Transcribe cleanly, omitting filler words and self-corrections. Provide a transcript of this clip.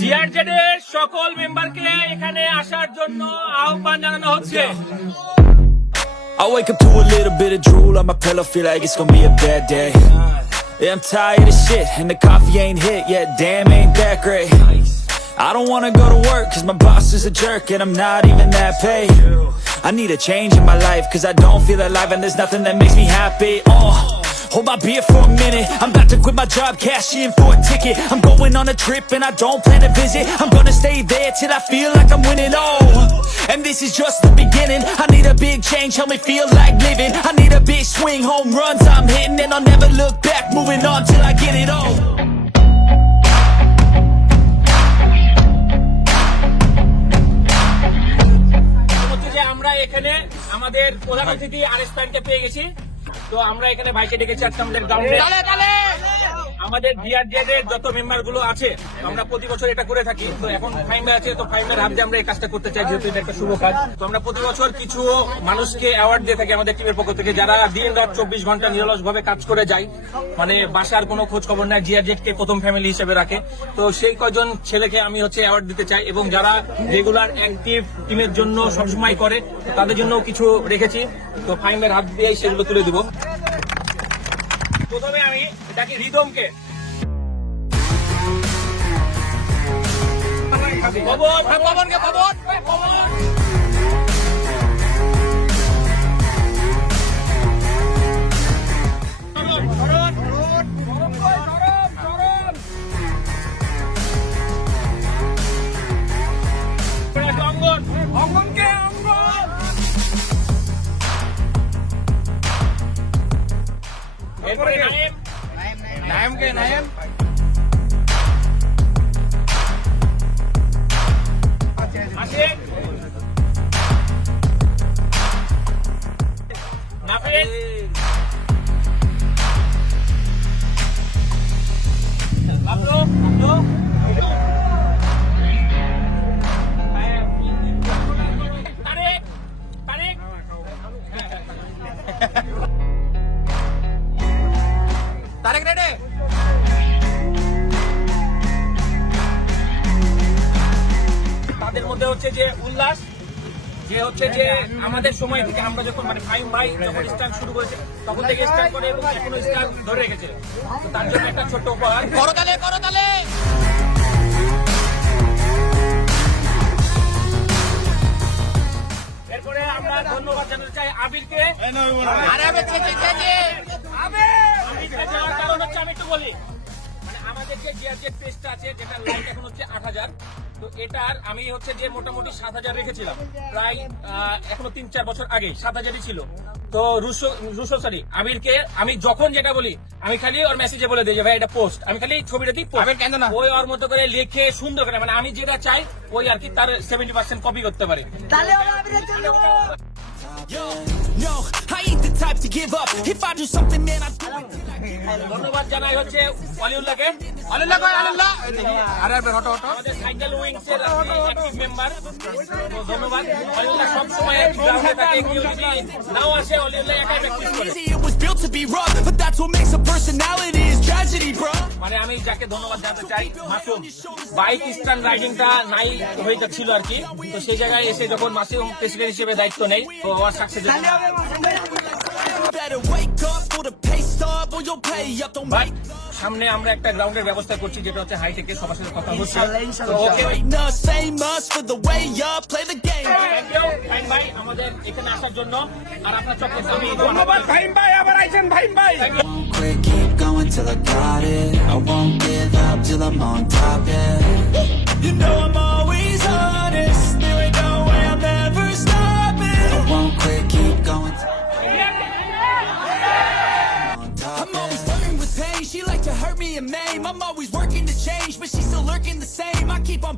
জিআরজেড এর সকল মেম্বারকে এখানে আসার জন্য আহ্বান জানানো হচ্ছে। I wake up to a little bit of drool on my pillow, feel like it's gonna be a bad day. Yeah, I'm tired of shit, and the coffee ain't hit yet, damn ain't that great. I don't wanna go to work, cause my boss is a jerk, and I'm not even that paid. I need a change in my life, cause I don't feel alive, and there's nothing that makes me happy. Hold my beer for a minute, I'm about to quit my job, cash in for a ticket. I'm going on a trip and I don't plan to visit. I'm gonna stay there till I feel like I'm winning, and this is just the beginning. I need a big change, help me feel like living. I need a big swing, home runs I'm hitting, and I'll never look back, moving on till I get it all. আমরা এখানে আমাদের প্রধান অতিথি RS প্যান্টকে পেয়ে গেছি, তো আমরা এখানে ভাইকে ডেকেছি আজকে আমাদের গ্রাউন্ডে। আমাদের জিআরজেড এর যত মেম্বার গুলো আছে আমরা প্রতি বছর এটা করে থাকি, তো এখন ফাইমে আছে, তো ফাইমের হাত দিয়ে আমরা এই কাজটা করতে চাই, যেহেতু এটা একটা শুভ কাজ। তো আমরা প্রতি বছর কিছু মানুষকে অ্যাওয়ার্ড দিয়ে থাকি আমাদের টিমের পক্ষ থেকে, যারা দিন রাত 24 ঘন্টা নিরলস ভাবে কাজ করে যায়, মানে বাসার কোনো খোঁজ খবর নেয়, জিআরজেড কে প্রথম ফ্যামিলি হিসেবে রাখে। তো সেই কয়জন ছেলেকে আমি অ্যাওয়ার্ড দিতে চাই, এবং যারা রেগুলার অ্যাক্টিভ টিমের জন্য সবসময় করে তাদের জন্য কিছু রেখেছি, তো ফাইমের হাত দিয়ে সেগুলো তুলে দিব। প্রথমে আমি ডাকি রিদমকে। অঙ্গনকে এরপরে নায়েমকে নায়েম আসেন, নাফিস আব্দু তারেক তারেক তারেক রেডি। তাদের মধ্যে হচ্ছে যে উল্লাস, যে হচ্ছে যে আমাদের সময় থেকে আমরা যখন মানে ফাইম ভাই যখন স্টার্ট শুরু করেছে তখন থেকে স্টার্ট করে এবং এখনো স্টার্ট ধরে রেখেছে, তার জন্য একটা ছোট্ট উপহার। করতালে করতালে। এরপরে আমরা ধন্যবাদ জানাতে চাই আবিরকে। কারণ হচ্ছে আমি একটু বলি, মানে আমাদের যে জিআরজেড পেজটা আছে যেটা লাইক এখন হচ্ছে 8000, তো এটার আমি হচ্ছে যে মোটামুটি 7000 রেখেছিলাম প্রায় এখনো 3-4 বছর আগে 7000ই ছিল। তো রুশো সরি আবিরকে আমি যখন যেটা বলি আমি খালি ওর মেসেজে বলে দিই যে ভাই এটা পোস্ট, আমি খালি ছবিটা দিই পোস্ট, ওই ওর মতো করে লিখে সুন্দর করে, মানে আমি যেটা চাই ওই আর কি তার 70% কপি করতে পারে। No, I ain't the type to give up. If I do something, man, I do it. ধন্যবাদ জানাই হচ্ছে অলিউল্লাহকে। আমাদের সাইকেল উইংস এর অ্যাক্টিভ মেম্বার, ধন্যবাদ। অলিউল্লাহ সবসময় গ্রাউন্ডে থাকে, কেউ যদি নাও আসে অলিউল্লাহ একাই প্র্যাকটিস করে। It was built to be rough, but that's what makes a personality is tragedy, bro. মানে আমি যাকে ধন্যবাদ জানাতে চাই মাসুম, বাইক স্টান রাইডিংটা নাই হয়ে ছিল আর কি, তো সেই জায়গায় এসে যখন মাসুম প্রেসিডেন্ট হিসেবে দায়িত্ব নেই, তো ওর সাকসেস ভাই। সামনে আমরা একটা গ্রাউন্ডের ব্যবস্থা করছি যেটা হচ্ছে হাই টেকে, সবার সাথে কথা হচ্ছে। ভাই আমাদের এখানে আসার জন্য আর আপনার চক্কর ধন্যবাদ ভাইম ভাই, আবার আইছেন ভাইম ভাই। Till I got it, I won't give up till I'm on top, yeah. You know I'm always honest, there ain't no way I'm ever stopping. I won't quit, keep going till I'm on top, I'm always flirting with pain, she like to hurt me and maim. I'm always working to change, but she's still lurking the same. I keep on